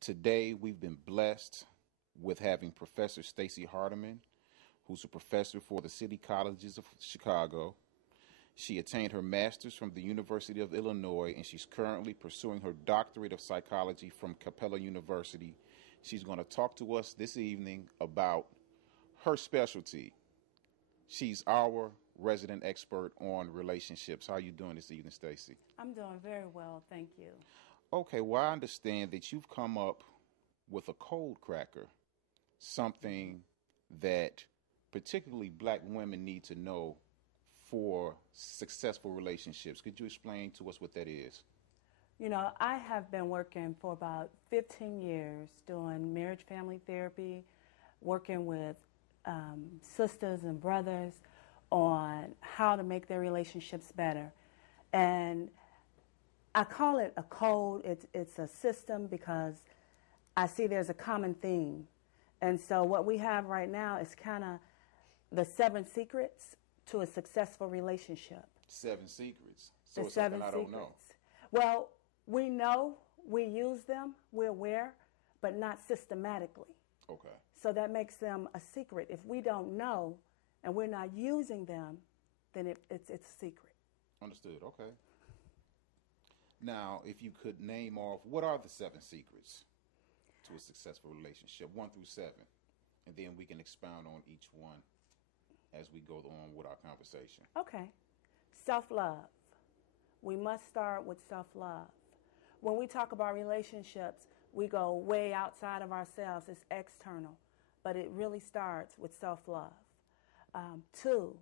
Today, we've been blessed with having Professor Stacy Hardiman, who's a professor for the City Colleges of Chicago. She attained her master's from the University of Illinois, and she's currently pursuing her doctorate of psychology from Capella University. She's going to talk to us this evening about her specialty. She's our resident expert on relationships. How are you doing this evening, Stacy? I'm doing very well, thank you. Okay, well, I understand that you've come up with a code cracker, something that particularly black women need to know for successful relationships. Could you explain to us what that is? You know, I have been working for about 15 years doing marriage family therapy, working with sisters and brothers on how to make their relationships better. And I call it a code. It's a system because I see there's a common theme. And so what we have right now is kind of the 7 secrets to a successful relationship. 7 secrets. So The it's something 7 I don't know. secrets. Well, we know, we use them, we're aware, but not systematically. Okay. So that makes them a secret. If we don't know and we're not using them, then it's a secret. Understood. Okay. Now, if you could name off, what are the 7 secrets to a successful relationship, 1 through 7, and then we can expound on each one as we go on with our conversation. Okay. Self-love. We must start with self-love. When we talk about relationships, we go way outside of ourselves. It's external, but it really starts with self-love. 2,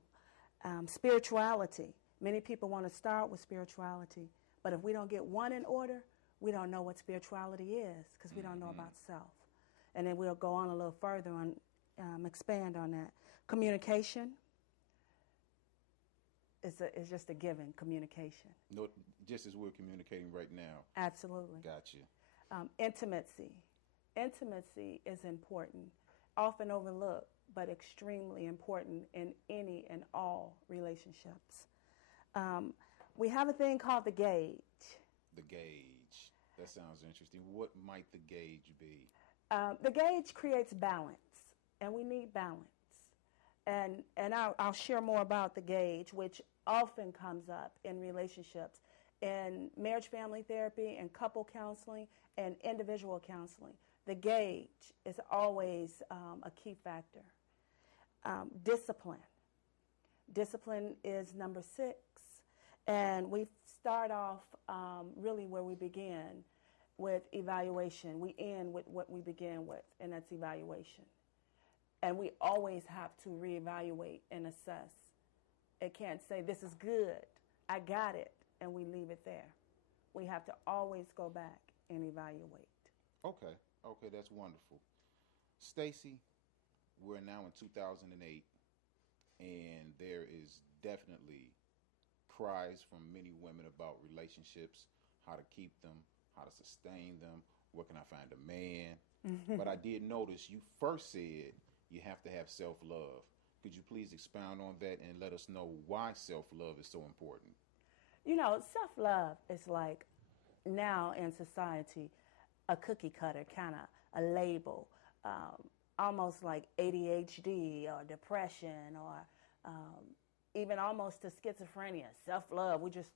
spirituality. Many people want to start with spirituality, but if we don't get 1 in order, we don't know what spirituality is because we don't know about self. And then we'll go on a little further and expand on that. Communication is just a given, communication. No, just as we're communicating right now. Absolutely. Gotcha. Intimacy. Intimacy is important, often overlooked, but extremely important in any and all relationships. We have a thing called the gauge. The gauge. That sounds interesting. What might the gauge be? The gauge creates balance, and we need balance. And I'll share more about the gauge, which often comes up in relationships, in marriage family therapy, and couple counseling, and individual counseling. The gauge is always a key factor. Discipline. Discipline is number 6. And we start off really where we begin with evaluation. We end with what we begin with, and that's evaluation. And we always have to reevaluate and assess. It can't say, this is good, I got it, and we leave it there. We have to always go back and evaluate. Okay, that's wonderful. Stacy, we're now in 2008, and there is definitely cries from many women about relationships, how to keep them, how to sustain them, where can I find a man? But I did notice you first said you have to have self-love. Could you please expound on that and let us know why self-love is so important? You know, self-love is like now in society a cookie cutter, kind of a label, almost like ADHD or depression or even almost to schizophrenia. Self-love, we just